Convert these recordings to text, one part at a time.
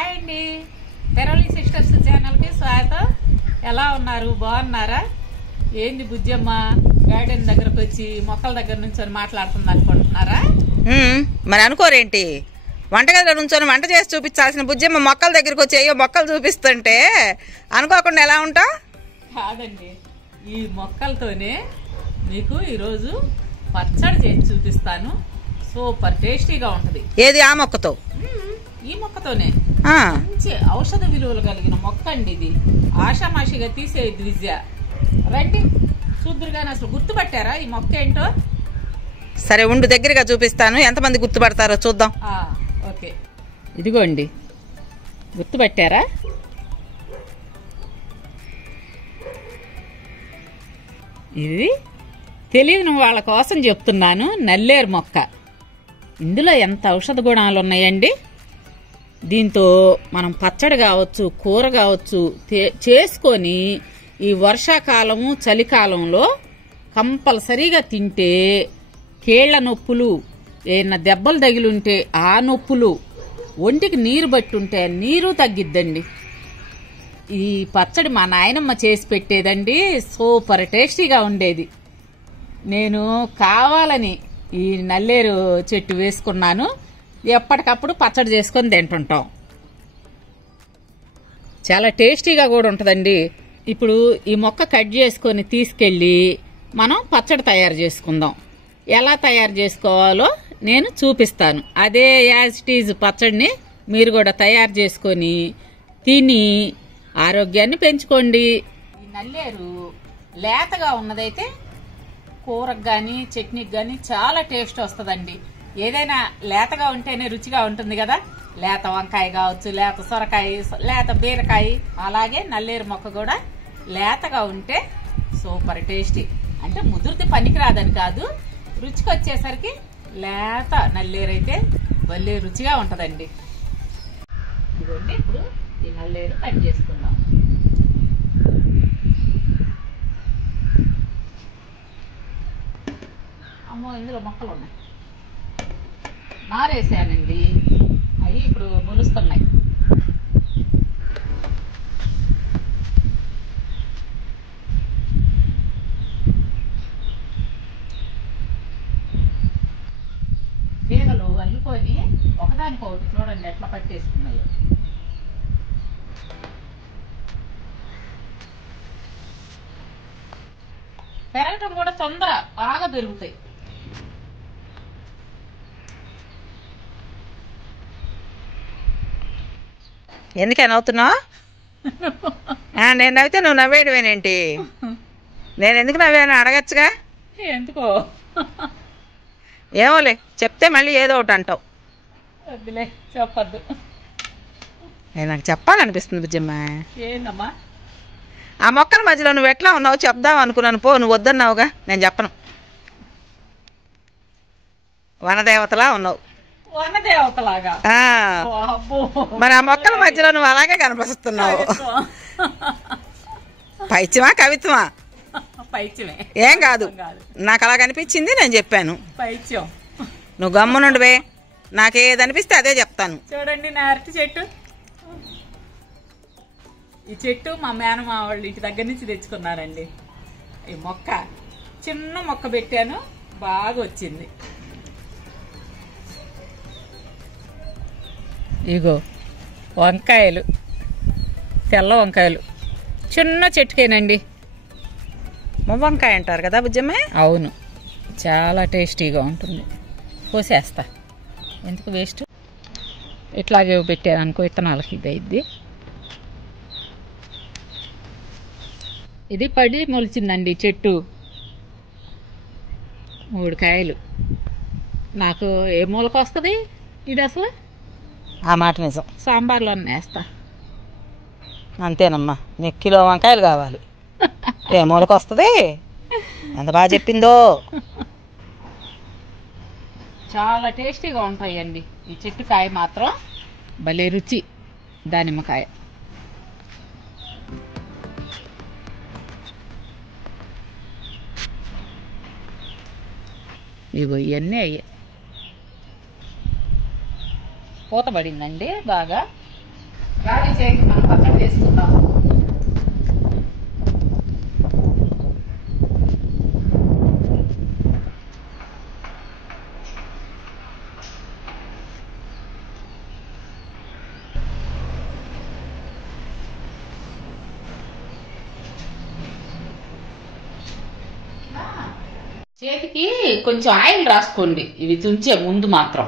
Hi అండి, తెరవలి sisters ఛానల్కి స్వాగతం. ఎలా ఉన్నారు? బాగున్నారా? ఏంది బుజ్జమ్మ గార్డెన్ దగ్గరకు వచ్చి మొక్కల దగ్గర నుంచి మాట్లాడుతుంది అనుకుంటున్నారా? మరి అనుకోరేంటి, వంటగదిలో నుంచొని వంట చేసి చూపించాల్సిన బుజ్జమ్మ మొక్కల దగ్గరకు వచ్చి అయ్యో మొక్కలు చూపిస్తుంటే అనుకోకుండా ఎలా ఉంటాం? కాదండి, ఈ మొక్కలతోనే మీకు ఈరోజు పచ్చడి చేసి చూపిస్తాను. సూపర్ టేస్టీగా ఉంటది. ఏది? ఆ మొక్కతో? ఈ మొక్కతోనే మంచి ఔషధ విలువలు కలిగిన మొక్క అండి ఇది. ఆషామాషిగా తీసేది విద్య. రండి చూద్దరుగానే. అసలు గుర్తుపట్టారా ఈ మొక్క ఏంటో? సరే ఉండు, దగ్గరగా చూపిస్తాను, ఎంతమంది గుర్తుపడతారో చూద్దాం. ఓకే, ఇదిగోండి, గుర్తుపట్టారా? ఇది తెలియని వాళ్ళ కోసం చెప్తున్నాను. నల్లేరు మొక్క. ఇందులో ఎంత ఔషధ గుణాలు ఉన్నాయండి. దీంతో మనం పచ్చడి కావచ్చు, కూర కావచ్చు చేసుకొని ఈ వర్షాకాలము చలికాలంలో కంపల్సరీగా తింటే కీళ్ల నొప్పులు, ఏదైనా దెబ్బలు తగిలుంటే ఆ నొప్పులు, ఒంటికి నీరు బట్టుంటే నీరు తగ్గిద్దండి. ఈ పచ్చడి మా నాయనమ్మ చేసి పెట్టేదండి. సూపర్ టేస్టీగా ఉండేది. నేను కావాలని ఈ నల్లేరు చెట్టు వేసుకున్నాను. ఎప్పటికప్పుడు పచ్చడి చేసుకొని తింటుంటాం. చాలా టేస్టీగా కూడా ఉంటుందండి. ఇప్పుడు ఈ మొక్క కట్ చేసుకొని తీసుకెళ్ళి మనం పచ్చడి తయారు చేసుకుందాం. ఎలా తయారు చేసుకోవాలో నేను చూపిస్తాను. అదే యాజ్ ఇట్ ఈజ్ పచ్చడిని మీరు కూడా తయారు చేసుకొని తిని ఆరోగ్యాన్ని పెంచుకోండి. ఈ నల్లేరు లేతగా ఉన్నదైతే కూరకు కానీ చట్నీకి కానీ చాలా టేస్ట్ వస్తుందండి. ఏదైనా లేతగా ఉంటేనే రుచిగా ఉంటుంది కదా. లేత వంకాయ కావచ్చు, లేత సొరకాయ, లేత బీరకాయ, అలాగే నల్లేరు మొక్క కూడా లేతగా ఉంటే సూపర్ టేస్టీ. అంటే ముదురుతి పనికిరాదని కాదు, రుచికి వచ్చేసరికి లేత నల్లేరు అయితే భలే రుచిగా ఉంటుందండి. ఇదిగోండి, ఇప్పుడు ఈ నల్లేరు కట్ చేసుకుందాం. అమ్మో, ఇందులో మొక్కలు ఉన్నాయి. నారేసానండి, అవి ఇప్పుడు మొలుస్తున్నాయి. తీగలు అల్లుకొని ఒకదానికొకటి చూడండి ఎట్లా పట్టేసుకున్నాయో. పెరగటం కూడా తొందర బాగా పెరుగుతాయి. ఎందుకే నవ్వుతున్నావు? నేను నవ్వితే నువ్వు నవ్వేయడమేనేంటి? నేను ఎందుకు నవ్వాను అడగచ్చుగా. ఎందుకో ఏమోలే, చెప్తే మళ్ళీ ఏదో ఒకటి అంటావు. వద్దులే, చెప్పద్దు. నాకు చెప్పాలనిపిస్తుంది బుజ్జమ్మ. ఏందమ్మా? ఆ మొక్కల మధ్యలో నువ్వు ఎట్లా ఉన్నావు చెప్దాం అనుకున్నాను. పో, నువ్వు వద్దన్నావుగా, నేను చెప్పను. వనదేవతలా ఉన్నావు. వనదేవతలాగా? మరి ఆ మొక్కల మధ్యలో నువ్వు అలాగే కనిపిస్తున్నావు. పైత్యమా కవిత్వమా? పైత్యమే. ఏం కాదు, నాకు అలా కనిపించింది, నేను చెప్పాను. పైత్యం. నువ్వు గమ్మునుండివే, నాకేదనిపిస్తే అదే చెప్తాను. చూడండి నా అరటి చెట్టు. ఈ చెట్టు మా మేనమా వాళ్ళు ఇంటి దగ్గర నుంచి తెచ్చుకున్నారండి. ఈ మొక్క చిన్న మొక్క పెట్టాను, బాగా వచ్చింది. ఇగో వంకాయలు, తెల్ల వంకాయలు, చిన్న చెట్టుకేనండి. వంకాయ అంటారు కదా బుజ్జమ్మ? అవును, చాలా టేస్టీగా ఉంటుంది. కోసేస్తా, ఎందుకు వేస్ట్. ఇట్లాగే పెట్టాను అనుకో, విత్తనాలకి ఇది అయింది. ఇది పడి మొలిచిందండి చెట్టు. 3 కాయలు. నాకు ఏ మూలకు వస్తుంది ఇది అసలు? ఆ మాట నిజం. సాంబార్లో వేస్తా. అంతేనమ్మా, నీకు కిలో వంకాయలు కావాలి. ఏ మూలకు వస్తుంది? ఎంత బాగా చెప్పిందో. చాలా టేస్టీగా ఉంటాయండి ఈ చెట్టు కాయ మాత్రం. భలే రుచి. దానిమ్మకాయ. ఇగో ఇవన్నీ అయ్యాయి. పూత పడిందండి బాగా. చేసి మనం పచ్చడి వేసుకుందాం. చేతికి కొంచెం ఆయిల్ రాసుకోండి ఇవి తుంచే ముందు మాత్రం.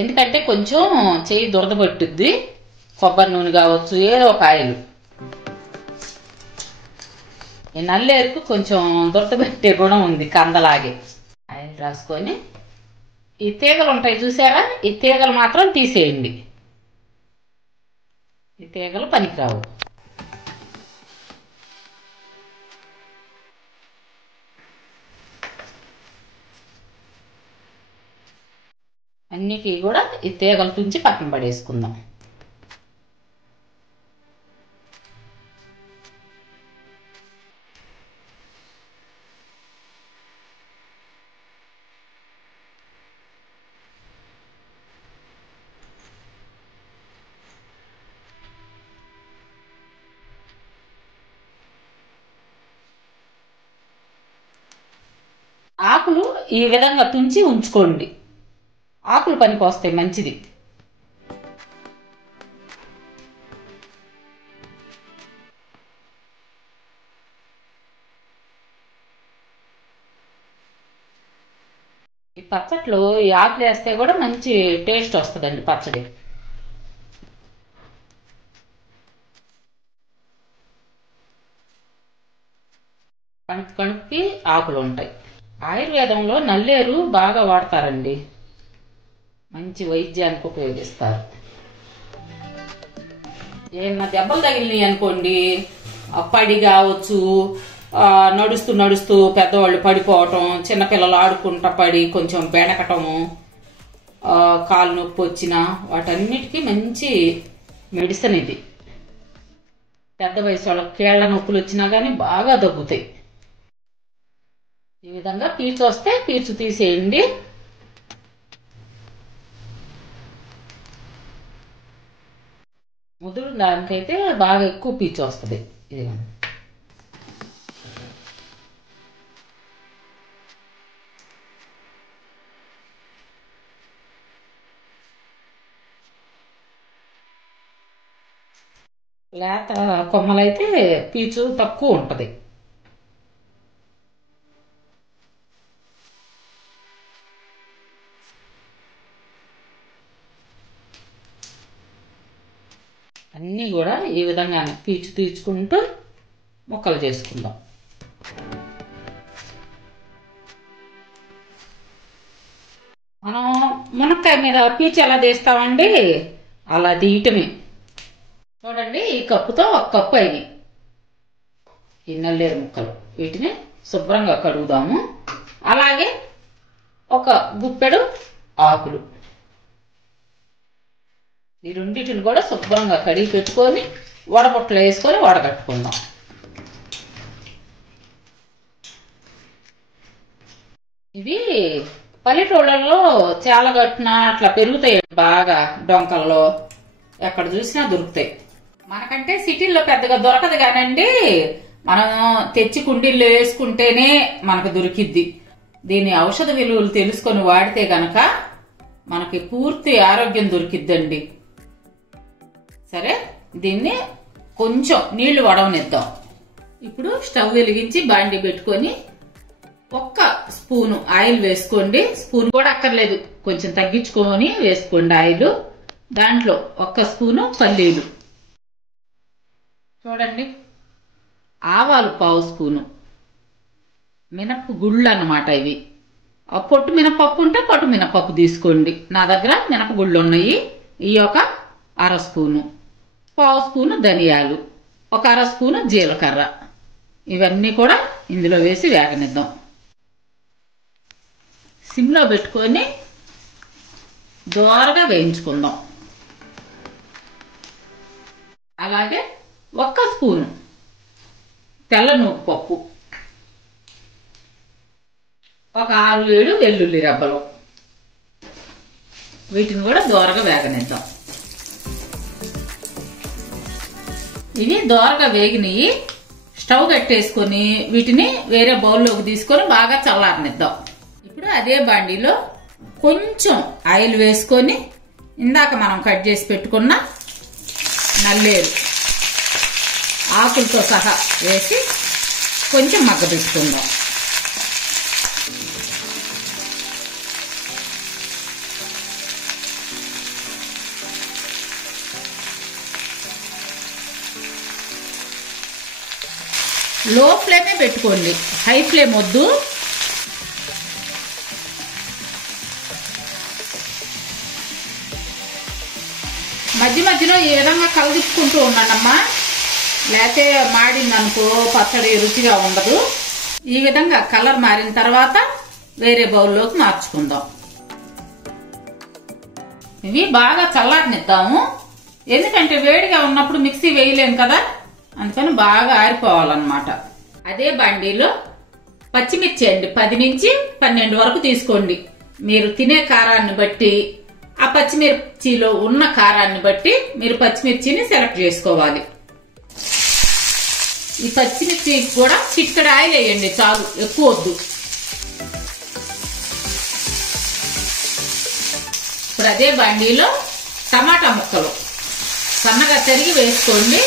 ఎందుకంటే కొంచెం చేయి దురద పట్టుద్ది. కొబ్బరి నూనె కావచ్చు, ఏదో ఒక ఆయిల్. ఈ నల్లేరుకు కొంచెం దురద పెట్టే గుణం ఉంది, కందలాగే. ఆయిల్ రాసుకొని ఈ తీగలు ఉంటాయి చూసారా, ఈ తీగలు మాత్రం తీసేయండి. ఈ తీగలు పనికిరావు. అన్నిటికీ కూడా ఈ తీగలు తుంచి పక్కన పడేసుకుందాం. ఆకులు ఈ విధంగా తుంచి ఉంచుకోండి, ఆకులు పనికి వస్తాయి, మంచిది. ఈ పచ్చట్లో ఈ ఆకులు వేస్తే కూడా మంచి టేస్ట్ వస్తుందండి పచ్చడి. కణుపు కణుపుకి ఆకులు ఉంటాయి. ఆయుర్వేదంలో నల్లేరు బాగా వాడతారండి, మంచి వైద్యానికి ఉపయోగిస్తారు. ఏమన్నా దెబ్బలు తగిలినాయి అనుకోండి, పడి కావచ్చు, నడుస్తూ నడుస్తూ పెద్దవాళ్ళు పడిపోవటం, చిన్నపిల్లలు ఆడుకుంటా పడి కొంచెం బెనకటము, కాలు నొప్పి వచ్చినా వాటన్నిటికీ మంచి మెడిసిన్ ఇది. పెద్ద వయసు వాళ్ళకి కీళ్ల నొప్పులు వచ్చినా కానీ బాగా తగ్గుతాయి. ఈ విధంగా పీచు వస్తే పీచు తీసేయండి. ముదురు దానికైతే బాగా ఎక్కువ పీచు వస్తుంది. ఇది లేత కొమ్మలైతే పీచు తక్కువ ఉంటుంది. అన్నీ కూడా ఈ విధంగానే పీచు తీర్చుకుంటూ ముక్కలు చేసుకుందాం. మనం మునక్కాయ మీద పీచు ఎలా తీస్తామండి, అలా తీయటమే. చూడండి, ఈ కప్పుతో ఒక కప్పు అయ్యి ఈ నల్లేరు ముక్కలు, వీటిని శుభ్రంగా కడుగుదాము. అలాగే ఒక గుప్పెడు ఆకులు, ఈ రెండింటిని కూడా శుభ్రంగా కడిగి పెట్టుకొని వడబొట్టలు వేసుకొని వడగట్టుకుందాం. ఇవి పల్లెటూళ్ళలో చాలా గట్టున అట్లా పెరుగుతాయి, బాగా డొంకల్లో ఎక్కడ చూసినా దొరుకుతాయి. మనకంటే సిటీల్లో పెద్దగా దొరకదు కానండి, మనం తెచ్చి కుండీల్లో వేసుకుంటేనే మనకు దొరికిద్ది. దీని ఔషధ విలువలు తెలుసుకొని వాడితే గనక మనకి పూర్తి ఆరోగ్యం దొరికిద్దండి. సరే, దీన్ని కొంచెం నీళ్లు వడవనిద్దాం. ఇప్పుడు స్టవ్ వెలిగించి బాండి పెట్టుకొని ఒక్క స్పూను ఆయిల్ వేసుకోండి. స్పూన్ కూడా అక్కర్లేదు, కొంచెం తగ్గించుకొని వేసుకోండి ఆయిల్. దాంట్లో ఒక్క స్పూను పల్లీలు, చూడండి, ఆవాలు పావు స్పూను, మినప్పు గుళ్ళు అన్నమాట ఇవి. పొట్టు మినపప్పు ఉంటే పొట్టు మినపప్పు తీసుకోండి, నా దగ్గర మినపగుళ్ళు ఉన్నాయి. ఈ ఒక అర స్పూను, పావు స్పూను ధనియాలు, ఒక అర స్పూను జీలకర్ర, ఇవన్నీ కూడా ఇందులో వేసి వేగనిద్దాం. సిమ్లో పెట్టుకొని దోరగా వేయించుకుందాం. అలాగే ఒక్క స్పూను తెల్ల నూనె పప్పు, ఒక 6-7 వెల్లుల్లి రెబ్బలు, వీటిని కూడా దోరగా వేగనిద్దాం. ఇవి దోరగా వేగినవి. స్టవ్ కట్టేసుకొని వీటిని వేరే బౌల్లోకి తీసుకొని బాగా చల్లారనిద్దాం. ఇప్పుడు అదే బాండీలో కొంచెం ఆయిల్ వేసుకొని ఇందాక మనం కట్ చేసి పెట్టుకున్న నల్లేరు ఆకులతో సహా వేసి కొంచెం మగ్గబెట్టుకుందాం. లో ఫ్లేమే పెట్టుకోండి, హై ఫ్లేమ్ వద్దు. మధ్య మధ్యలో ఈ విధంగా కలదిప్పుకుంటూ ఉన్నానమ్మా, లేకపోతే మాడిందనుకో పచ్చడి రుచిగా ఉండదు. ఈ విధంగా కలర్ మారిన తర్వాత వేరే బౌల్లోకి మార్చుకుందాం. ఇవి బాగా చల్లారనిద్దాము, ఎందుకంటే వేడిగా ఉన్నప్పుడు మిక్సీ వేయలేం కదా, అందుకని బాగా ఆరిపోవాలన్నమాట. అదే బండిలో పచ్చిమిర్చి అండి 10 నుంచి 12 వరకు తీసుకోండి. మీరు తినే కారాన్ని బట్టి, ఆ పచ్చిమిర్చిలో ఉన్న కారాన్ని బట్టి మీరు పచ్చిమిర్చిని సెలెక్ట్ చేసుకోవాలి. ఈ పచ్చిమిర్చి కూడా చిటికెడు ఆయిల్ వేయండి చాలు, ఎక్కువ వద్దు. ఇప్పుడు అదే బండిలో టమాటా ముక్కలు సన్నగా తరిగి వేసుకోండి.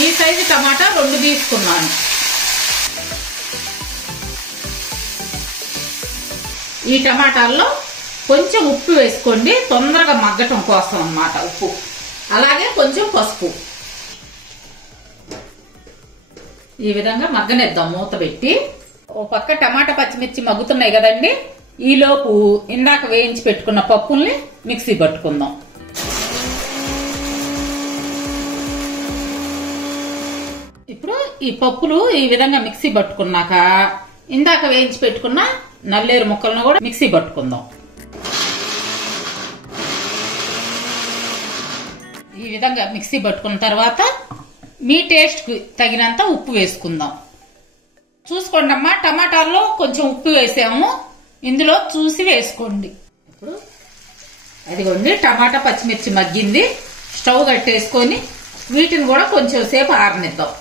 ఈ సైజు టమాటా 2 తీసుకున్నాను. ఈ టమాటాల్లో కొంచెం ఉప్పు వేసుకోండి, తొందరగా మగ్గటం కోసం అన్నమాట ఉప్పు. అలాగే కొంచెం పసుపు. ఈ విధంగా మగ్గనిద్దాం మూత పెట్టి. ఓ పక్క టమాటా పచ్చిమిర్చి మగ్గుతున్నాయి కదండి, ఈలోపు ఇందాక వేయించి పెట్టుకున్న పప్పుల్ని మిక్సీ పట్టుకుందాం. ఇప్పుడు ఈ పప్పులు ఈ విధంగా మిక్సీ పట్టుకున్నాక ఇందాక వేయించి పెట్టుకున్న నల్లేరు ముక్కలను కూడా మిక్సీ పట్టుకుందాం. ఈ విధంగా మిక్సీ పట్టుకున్న తర్వాత మీ టేస్ట్ కు తగినంత ఉప్పు వేసుకుందాం. చూసుకోండి అమ్మా, టమాటాల్లో కొంచెం ఉప్పు వేసాము, ఇందులో చూసి వేసుకోండి. ఇప్పుడు అదిగోండి టమాటా పచ్చిమిర్చి మగ్గింది. స్టవ్ కట్టేసుకొని వీటిని కూడా కొంచెం సేపు ఆరనిద్దాం.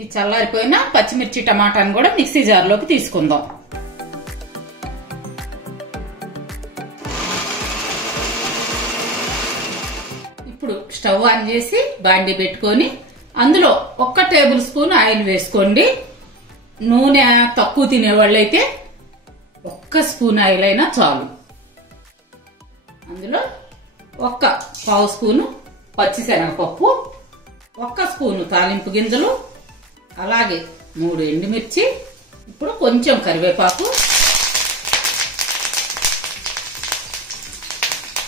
ఈ చల్లారిపోయిన పచ్చిమిర్చి టమాటాను కూడా మిక్సీ జార్లోకి తీసుకుందాం. ఇప్పుడు స్టవ్ ఆన్ చేసి బాండీ పెట్టుకొని అందులో 1 టేబుల్ స్పూన్ ఆయిల్ వేసుకోండి. నూనె తక్కువ తినేవాళ్ళైతే 1 స్పూన్ ఆయిల్ అయినా చాలు. అందులో 1 పావు స్పూను పచ్చిశనగపప్పు, 1 స్పూను తాలింపు గింజలు, అలాగే 3 ఎండుమిర్చి, ఇప్పుడు కొంచెం కరివేపాకు,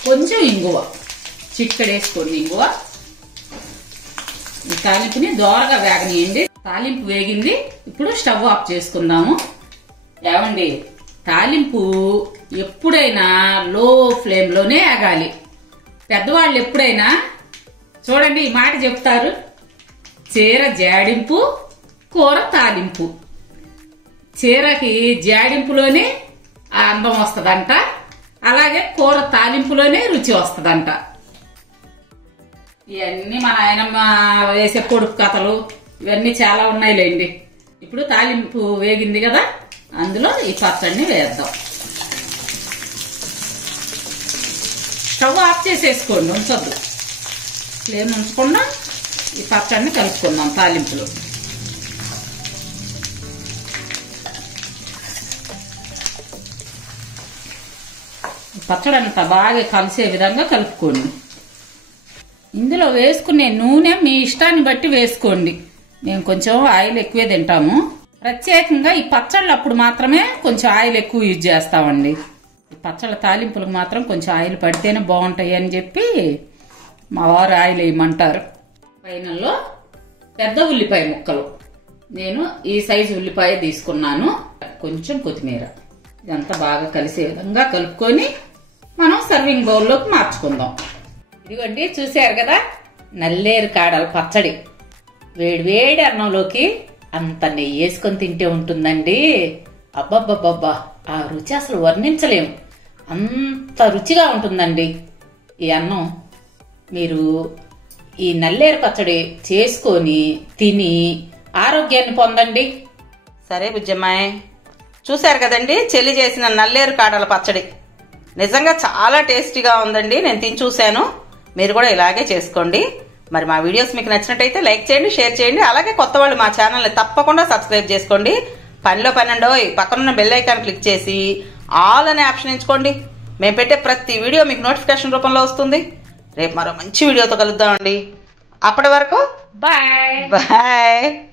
కొంచెం ఇంగువ, చిటికెడేసుకోండి ఇంగువ. ఈ తాలింపుని దోరగా వేగనీయండి. తాలింపు వేగింది, ఇప్పుడు స్టవ్ ఆఫ్ చేసుకుందాము. ఏమండి, తాలింపు ఎప్పుడైనా లో ఫ్లేమ్ లోనే ఆగాలి. పెద్దవాళ్ళు ఎప్పుడైనా చూడండి ఈ మాట చెప్తారు, చీర జాడింపు కూర తాలింపు. చీరకి జాడింపులోనే ఆ అందం వస్తదంట, అలాగే కూర తాలింపులోనే రుచి వస్తదంట. ఇవన్నీ మన ఆయనమ్మ వేసే పొడుపు కథలు ఇవన్నీ చాలా ఉన్నాయిలేండి. ఇప్పుడు తాలింపు వేగింది కదా, అందులో ఈ పచ్చడిని వేద్దాం. స్టవ్ ఆఫ్ చేసేసుకోండి, ఉంచొద్దు, ఫ్లేమ్ ఉంచకుండా ఈ పచ్చడిని కలుపుకుందాం తాలింపులో. పచ్చడి అంతా బాగా కలిసే విధంగా కలుపుకోండి. ఇందులో వేసుకునే నూనె మీ ఇష్టాన్ని బట్టి వేసుకోండి. మేము కొంచెం ఆయిల్ ఎక్కువే తింటాము. ప్రత్యేకంగా ఈ పచ్చళ్ళప్పుడు మాత్రమే కొంచెం ఆయిల్ ఎక్కువ యూజ్ చేస్తామండి. ఈ పచ్చళ్ళ తాలింపులకు మాత్రం కొంచెం ఆయిల్ పడితేనే బాగుంటాయి అని చెప్పి మా వారు ఆయిల్ వేయమంటారు. ఫైనల్లో పెద్ద ఉల్లిపాయ ముక్కలు, నేను ఈ సైజు ఉల్లిపాయ తీసుకున్నాను, కొంచెం కొత్తిమీర, ఇదంతా బాగా కలిసే విధంగా కలుపుకొని మనం సర్వింగ్ బౌల్లోకి మార్చుకుందాం. ఇదిగోండి చూసారు కదా, నల్లేరు కాడల పచ్చడి. వేడి వేడి అన్నంలోకి అంత నెయ్యి వేసుకొని తింటే ఉంటుందండి. అబ్బబ్బబ్బబ్బా, ఆ రుచి అసలు వర్ణించలేము, అంత రుచిగా ఉంటుందండి ఈ అన్నం. మీరు ఈ నల్లేరు పచ్చడి చేసుకొని తిని ఆరోగ్యాన్ని పొందండి. సరే బుజ్జమ్మాయి, చూశారు కదండి చెల్లి చేసిన నల్లేరు కాడల పచ్చడి. నిజంగా చాలా టేస్టీగా ఉందండి. నేను తిని చూశాను. మీరు కూడా ఇలాగే చేసుకోండి. మరి మా వీడియోస్ మీకు నచ్చినట్టయితే లైక్ చేయండి, షేర్ చేయండి. అలాగే కొత్త వాళ్ళు మా ఛానల్ని తప్పకుండా సబ్స్క్రైబ్ చేసుకోండి. పనిలో పన్నెండోయ్ పక్కనున్న బెల్ ఐకాన్ క్లిక్ చేసి ఆల్ అనే ఆప్షన్ ఎంచుకోండి. మేము పెట్టే ప్రతి వీడియో మీకు నోటిఫికేషన్ రూపంలో వస్తుంది. రేపు మరో మంచి వీడియోతో కలుద్దామండి. అప్పటి వరకు బాయ్ బాయ్.